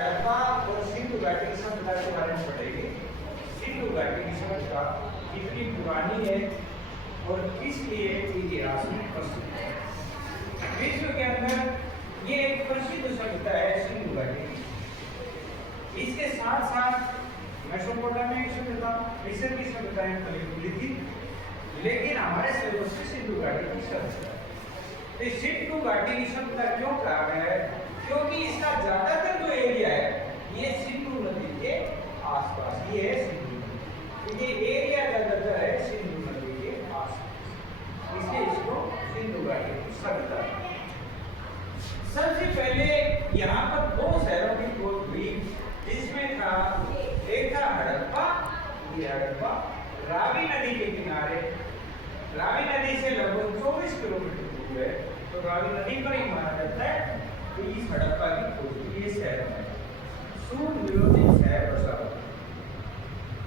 हड़प्पा और सिंधु घाटी की सभ्यता के बारे में पढ़ेंगे। सिंधु घाटी की सभ्यता कितनी पुरानी है और किस लिए इतिहास में प्रसिद्ध है। विश्व के अंदर ये एक प्रसिद्ध सभ्यता है सिंधु घाटी की। इसके साथ साथ मेसोपोटामिया की सभ्यता, मिस्र की सभ्यताएं फली फूली थी, लेकिन हमारे सिलेबस में सिंधु घाटी की सभ्यता। तो सिंधु घाटी की सभ्यता क्यों कहा गया है? क्योंकि इसका ज्यादातर जो एरिया है ये सिंधु नदी के आसपास ही है। सिंधु नदी ये एरिया ज्यादातर है सिंधु नदी के आसपास, इसलिए इसको सिंधु घाटी की सभ्यता। सबसे पहले यहाँ पर दो शहरों की खोज हुई, जिसमें था एक था हड़प्पा। ये हड़प्पा रावी नदी के किनारे, रावी नदी से लगभग 24 किलोमीटर दूर है, तो रावी नदी पर ही माना जाता है। तो इस हड़प्पा की खोज ये शहर है सूर विरोधी शहर बसा,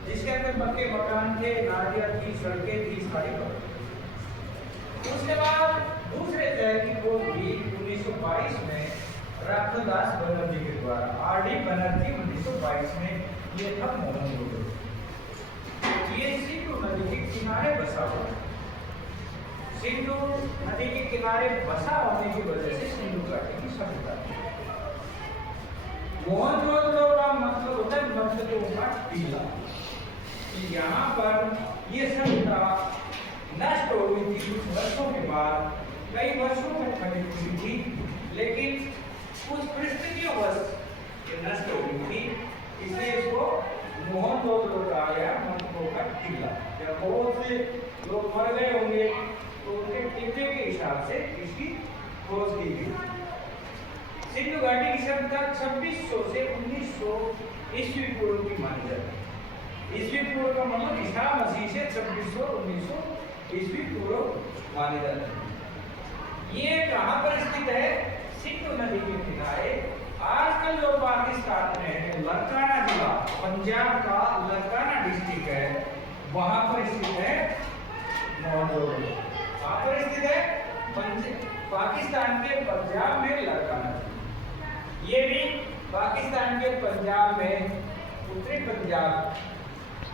जिसके अंदर पक्के मकान थे, नालियां थी, सड़कें थी, सारी बातें। उसके बाद दूसरे शहर की खोज हुई 1922 में रामदास बनर्जी के द्वारा। आरडी बनर्जी 1922 में, ये था मोहनजोदड़ो। ये सिंधु नदी के किनारे बसा हुआ है। सिंधु नदी के किनारे बसा होने की वजह से सिंधु घाटी की सभ्यता। मोहनजोदड़ो का मतलब होता है मस्तकों का टीला। यहाँ पर ये सभ्यता नष्ट हो गई थी कुछ वर्षों के बाद, कई वर्षों में फली हुई थी, लेकिन कुछ परिस्थितियों बस ये नष्ट हो गई थी, इसलिए इसको मोहनजोदड़ो कहा गया, मस्तकों का टीला। जब बहुत से लोग मर गए होंगे तो उनके टीले के हिसाब से इसकी खोज की गई। सिंधु घाटी की सभ्यता 2600 से 1900 ईस्वी पूर्व की मानी जाती है। ईस्वी पूर्व का मतलब ईसा मसीह से 2600 1900 ईस्वी पूर्व मानी जाती है। ये कहाँ पर स्थित है? सिंधु नदी के किनारे। आजकल जो पाकिस्तान में है, लड़काना जिला, पंजाब का लड़काना डिस्ट्रिक्ट है, वहां पर स्थित है मोहनजोदड़ो। कहाँ पर स्थित है? पाकिस्तान के पंजाब में लड़काना। ये भी पाकिस्तान के पंजाब में, उत्तरी पंजाब,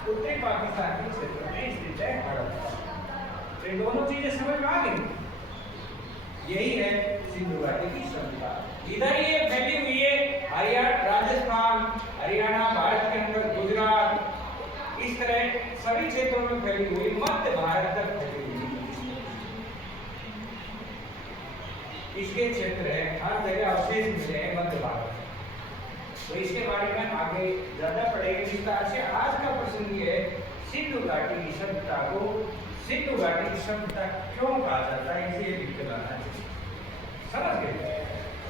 उत्तरी पाकिस्तान के क्षेत्र में स्थित है हड़प्पा। तो दोनों चीजें समझ में आ गई। यही है सिंधु घाटी की सभ्यता। इधर ये फैली हुई है हरियाणा, राजस्थान, हरियाणा, भारत के अंदर गुजरात, इस तरह सभी क्षेत्रों में फैली हुई, मध्य भारत तक फैली हुई इसके क्षेत्र है। हर जगह अवशेष मिले हैं मध्य भारत। तो इसके बारे में आगे ज्यादा पढ़ेंगे विस्तार से। आज का प्रश्न ये है, सिंधु घाटी की सभ्यता को सिंधु घाटी की सभ्यता क्यों कहा जाता है, इसे लिख के लाना चाहिए। समझ गए?